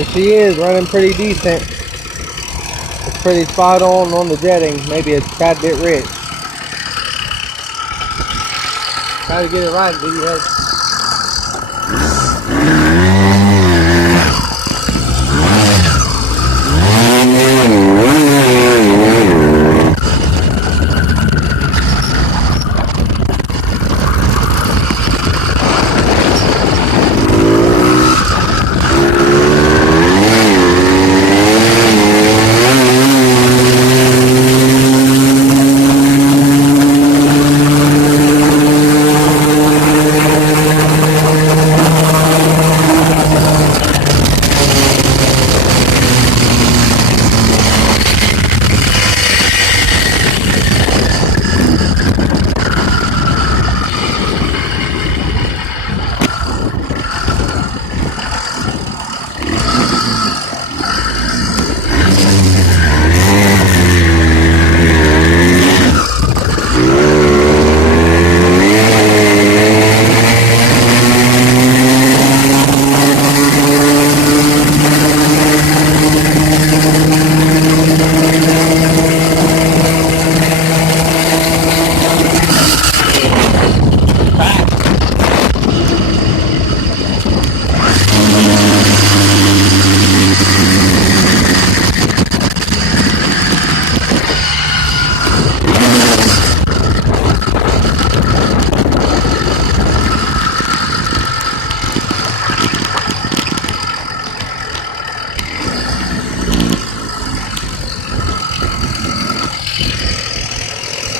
There she is, running pretty decent. It's pretty spot on the jetting. Maybe a tad bit rich. Try to get it right, baby head.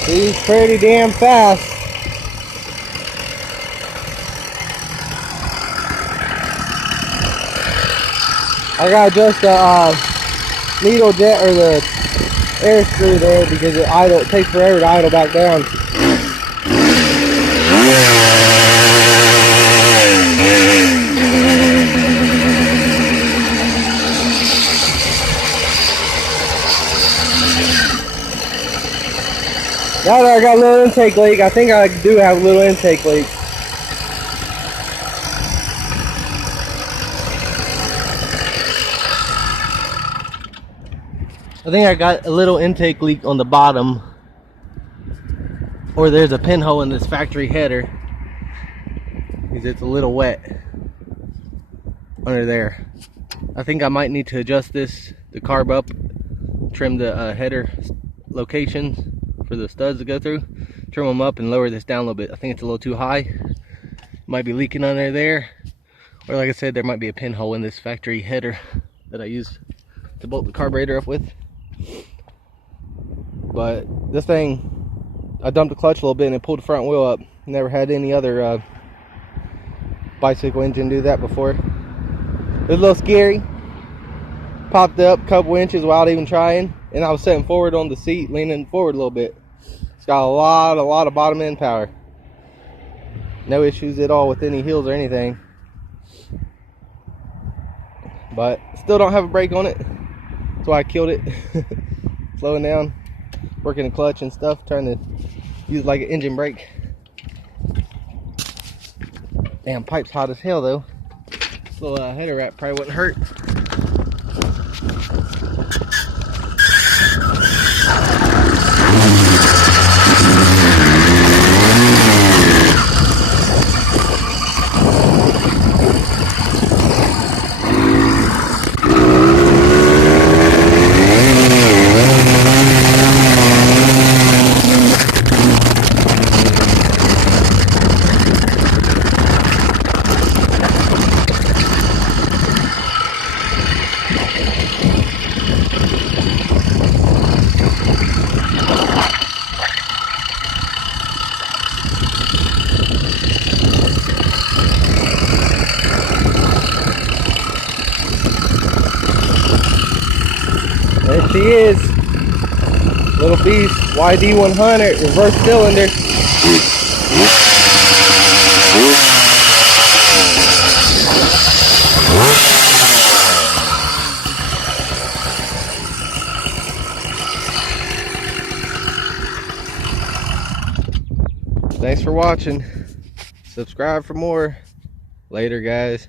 He's pretty damn fast. I gotta adjust the needle jet or the air screw there because it takes forever to idle back down. Now that I got a little intake leak, I think I do have a little intake leak. I think I got a little intake leak on the bottom, or there's a pinhole in this factory header because it's a little wet under there. I think I might need to adjust the carb up, trim the header locations for the studs to go through, trim them up and lower this down a little bit. I think it's a little too high. Might be leaking under there, or like I said, there might be a pinhole in this factory header that I use to bolt the carburetor up with. But this thing, I dumped the clutch a little bit and it pulled the front wheel up. Never had any other bicycle engine do that before. It was a little scary. Popped up a couple inches without even trying, and I was sitting forward on the seat, leaning forward a little bit. It's got a lot of bottom end power. No issues at all with any heels or anything. But still don't have a brake on it. That's why I killed it. Slowing down, working the clutch and stuff, trying to use like an engine brake. Damn, pipe's hot as hell though. This little header wrap probably wouldn't hurt. There she is, little beast, YD100 reverse cylinder. Thanks for watching. Subscribe for more. Later, guys.